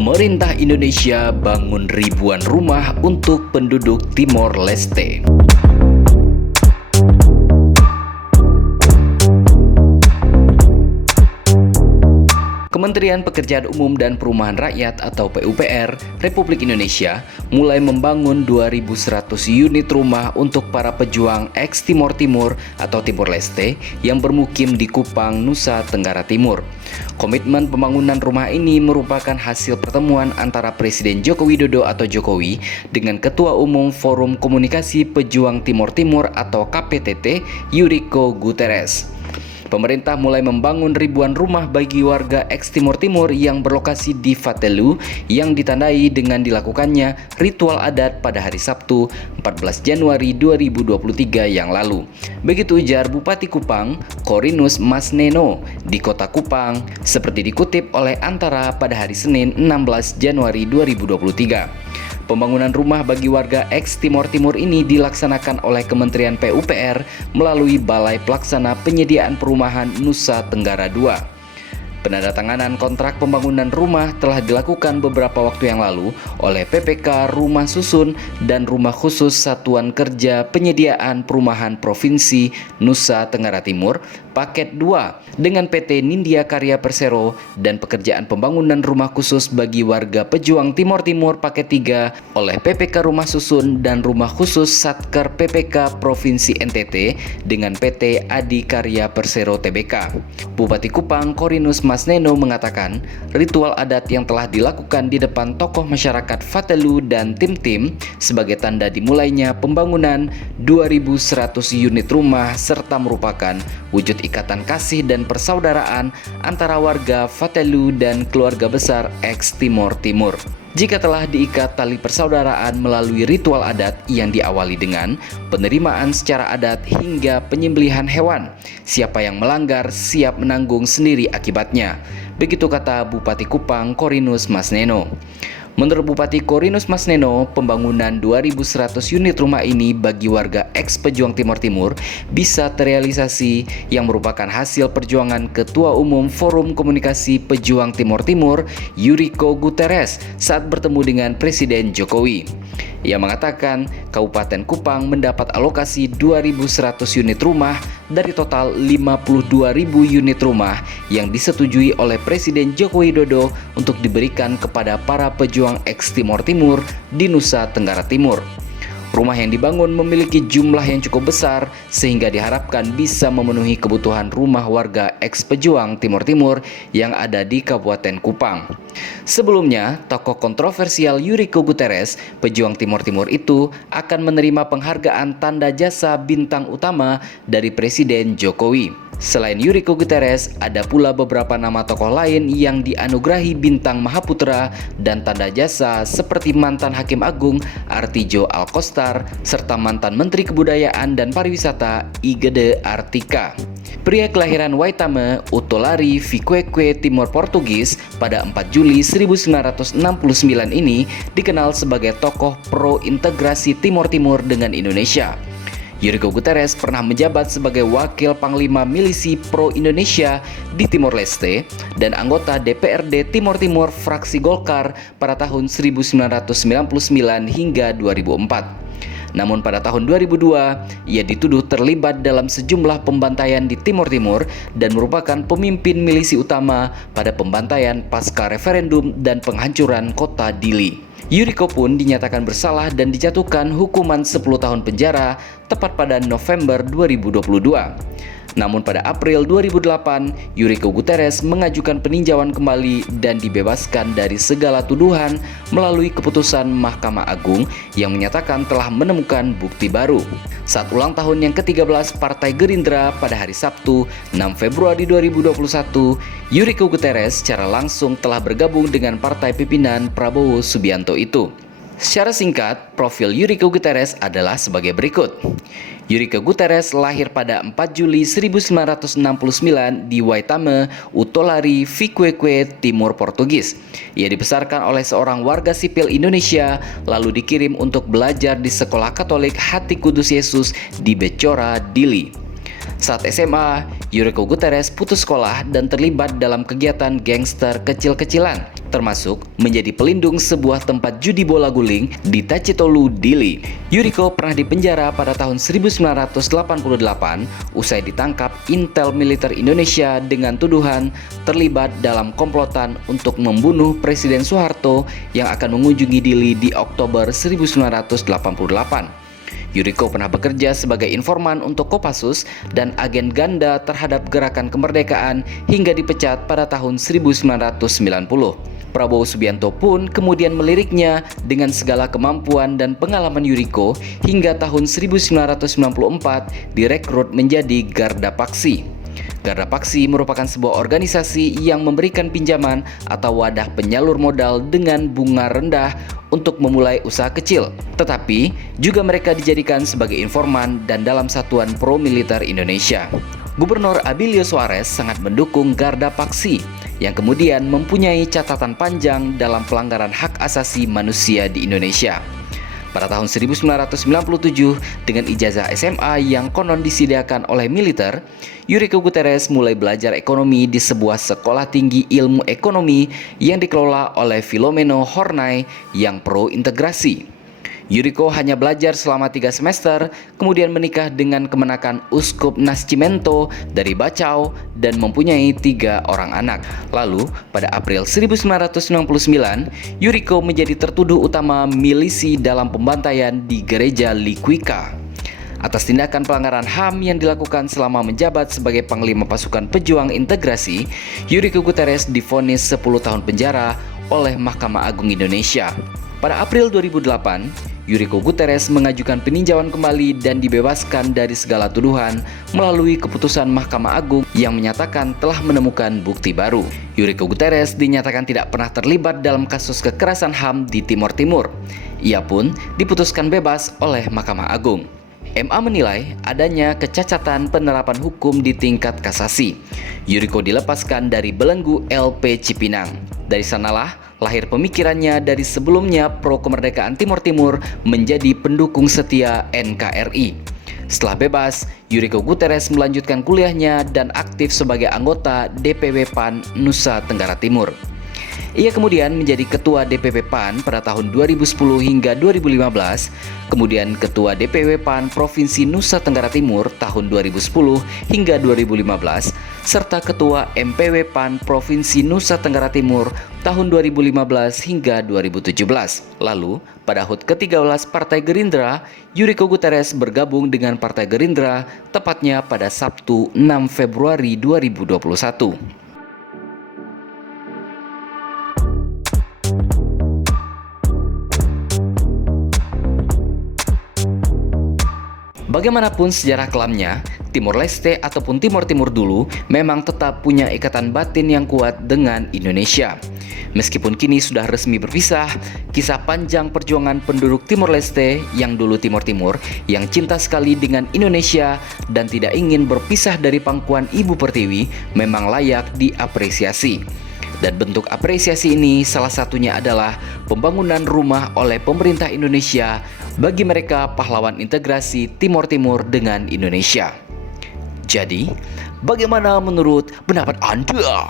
Pemerintah Indonesia bangun ribuan rumah untuk penduduk Timor Leste. Kementerian Pekerjaan Umum dan Perumahan Rakyat atau PUPR Republik Indonesia mulai membangun 2.100 unit rumah untuk para pejuang ex-Timor Timur atau Timor Leste yang bermukim di Kupang, Nusa Tenggara Timur. Komitmen pembangunan rumah ini merupakan hasil pertemuan antara Presiden Joko Widodo atau Jokowi dengan Ketua Umum Forum Komunikasi Pejuang Timor Timur atau KPTT Yuriko Guterres. Pemerintah mulai membangun ribuan rumah bagi warga ex-Timor Timur yang berlokasi di Fatelu yang ditandai dengan dilakukannya ritual adat pada hari Sabtu 14 Januari 2023 yang lalu. Begitu ujar Bupati Kupang, Korinus Masneno di Kota Kupang, seperti dikutip oleh Antara pada hari Senin 16 Januari 2023. Pembangunan rumah bagi warga ex-Timor Timur ini dilaksanakan oleh Kementerian PUPR melalui Balai Pelaksana Penyediaan Perumahan Nusa Tenggara II. Penandatanganan kontrak pembangunan rumah telah dilakukan beberapa waktu yang lalu oleh PPK Rumah Susun dan Rumah Khusus Satuan Kerja Penyediaan Perumahan Provinsi Nusa Tenggara Timur Paket 2 dengan PT Nindya Karya Persero dan pekerjaan pembangunan rumah khusus bagi warga pejuang Timor Timur Paket 3 oleh PPK Rumah Susun dan Rumah Khusus Satker PPK Provinsi NTT dengan PT Adi Karya Persero Tbk. Bupati Kupang Korinus Masneno mengatakan ritual adat yang telah dilakukan di depan tokoh masyarakat Fatelu dan tim-tim sebagai tanda dimulainya pembangunan 2.100 unit rumah serta merupakan wujud ikatan kasih dan persaudaraan antara warga Fatelu dan keluarga besar ex-Timor Timur. Jika telah diikat tali persaudaraan melalui ritual adat yang diawali dengan penerimaan secara adat hingga penyembelihan hewan, siapa yang melanggar siap menanggung sendiri akibatnya. Begitu kata Bupati Kupang Korinus Masneno. Menurut Bupati Korinus Masneno, pembangunan 2.100 unit rumah ini bagi warga ex-pejuang Timor Timur bisa terrealisasi yang merupakan hasil perjuangan Ketua Umum Forum Komunikasi Pejuang Timor Timur Yuriko Guterres saat bertemu dengan Presiden Jokowi. Ia mengatakan Kabupaten Kupang mendapat alokasi 2.100 unit rumah dari total 52.000 unit rumah yang disetujui oleh Presiden Joko Widodo untuk diberikan kepada para pejuang ex-Timor Timur di Nusa Tenggara Timur. Rumah yang dibangun memiliki jumlah yang cukup besar sehingga diharapkan bisa memenuhi kebutuhan rumah warga ex-pejuang Timor Timur yang ada di Kabupaten Kupang. Sebelumnya, tokoh kontroversial Yuriko Guterres, pejuang Timor Timur itu akan menerima penghargaan tanda jasa bintang utama dari Presiden Jokowi. Selain Yuriko Guterres, ada pula beberapa nama tokoh lain yang dianugerahi bintang Mahaputra dan tanda jasa seperti mantan Hakim Agung Artijo Alkostar serta mantan Menteri Kebudayaan dan Pariwisata Igede Artika. Pria kelahiran Waitame, Utolari, Fiqueque, Timor Portugis pada 4 Juli 1969 ini dikenal sebagai tokoh pro-integrasi Timor Timur dengan Indonesia. Yuriko Guterres pernah menjabat sebagai Wakil Panglima Milisi Pro-Indonesia di Timor Leste dan anggota DPRD Timor Timur fraksi Golkar pada tahun 1999 hingga 2004. Namun pada tahun 2002, ia dituduh terlibat dalam sejumlah pembantaian di Timor Timur dan merupakan pemimpin milisi utama pada pembantaian pasca referendum dan penghancuran kota Dili. Yuriko pun dinyatakan bersalah dan dijatuhkan hukuman 10 tahun penjara tepat pada November 2022. Namun pada April 2008, Yuriko Guterres mengajukan peninjauan kembali dan dibebaskan dari segala tuduhan melalui keputusan Mahkamah Agung yang menyatakan telah menemukan bukti baru. Saat ulang tahun yang ke-13 Partai Gerindra pada hari Sabtu, 6 Februari 2021, Yuriko Guterres secara langsung telah bergabung dengan partai pimpinan Prabowo Subianto itu. Secara singkat, profil Yuriko Guterres adalah sebagai berikut. Yuriko Guterres lahir pada 4 Juli 1969 di Waitame, Utolari, Fiqueque, Timor Portugis. Ia dibesarkan oleh seorang warga sipil Indonesia, lalu dikirim untuk belajar di Sekolah Katolik Hati Kudus Yesus di Becora, Dili. Saat SMA, Yuriko Guterres putus sekolah dan terlibat dalam kegiatan gangster kecil-kecilan, termasuk menjadi pelindung sebuah tempat judi bola guling di Tachitolu, Dili. Yuriko pernah dipenjara pada tahun 1988 usai ditangkap Intel Militer Indonesia dengan tuduhan terlibat dalam komplotan untuk membunuh Presiden Soeharto yang akan mengunjungi Dili di Oktober 1988. Yuriko pernah bekerja sebagai informan untuk Kopassus dan agen ganda terhadap gerakan kemerdekaan hingga dipecat pada tahun 1990. Prabowo Subianto pun kemudian meliriknya dengan segala kemampuan dan pengalaman Yuriko hingga tahun 1994 direkrut menjadi Garda Paksi. Garda Paksi merupakan sebuah organisasi yang memberikan pinjaman atau wadah penyalur modal dengan bunga rendah untuk memulai usaha kecil. Tetapi juga mereka dijadikan sebagai informan dan dalam satuan pro-militer Indonesia. Gubernur Abilio Suarez sangat mendukung Garda Paksi yang kemudian mempunyai catatan panjang dalam pelanggaran hak asasi manusia di Indonesia. Pada tahun 1997, dengan ijazah SMA yang konon disediakan oleh militer, Yuriko Guterres mulai belajar ekonomi di sebuah sekolah tinggi ilmu ekonomi yang dikelola oleh Filomeno Hornay yang pro-integrasi. Yuriko hanya belajar selama 3 semester, kemudian menikah dengan kemenakan Uskup Nascimento dari Bacau dan mempunyai 3 orang anak. Lalu, pada April 1999, Yuriko menjadi tertuduh utama milisi dalam pembantaian di gereja Liquica. Atas tindakan pelanggaran HAM yang dilakukan selama menjabat sebagai Panglima Pasukan Pejuang Integrasi, Yuriko Guterres divonis 10 tahun penjara oleh Mahkamah Agung Indonesia. Pada April 2008, Yuriko Guterres mengajukan peninjauan kembali dan dibebaskan dari segala tuduhan melalui keputusan Mahkamah Agung yang menyatakan telah menemukan bukti baru. Yuriko Guterres dinyatakan tidak pernah terlibat dalam kasus kekerasan HAM di Timor Timur. Ia pun diputuskan bebas oleh Mahkamah Agung. MA menilai adanya kecacatan penerapan hukum di tingkat kasasi. Yuriko dilepaskan dari belenggu LP Cipinang. Dari sanalah lahir pemikirannya dari sebelumnya pro kemerdekaan Timor Timur menjadi pendukung setia NKRI. Setelah bebas, Yuriko Guterres melanjutkan kuliahnya dan aktif sebagai anggota DPW PAN Nusa Tenggara Timur. Ia kemudian menjadi Ketua DPP PAN pada tahun 2010 hingga 2015, kemudian Ketua DPW PAN Provinsi Nusa Tenggara Timur tahun 2010 hingga 2015, serta Ketua MPW PAN Provinsi Nusa Tenggara Timur tahun 2015 hingga 2017. Lalu, pada HUT ke-13 Partai Gerindra, Yuriko Guterres bergabung dengan Partai Gerindra, tepatnya pada Sabtu 6 Februari 2021. Bagaimanapun sejarah kelamnya, Timor Leste ataupun Timor Timur dulu memang tetap punya ikatan batin yang kuat dengan Indonesia. Meskipun kini sudah resmi berpisah, kisah panjang perjuangan penduduk Timor Leste yang dulu Timor Timur yang cinta sekali dengan Indonesia dan tidak ingin berpisah dari pangkuan Ibu Pertiwi memang layak diapresiasi. Dan bentuk apresiasi ini salah satunya adalah pembangunan rumah oleh pemerintah Indonesia bagi mereka pahlawan integrasi Timor Timur dengan Indonesia. Jadi, bagaimana menurut pendapat Anda?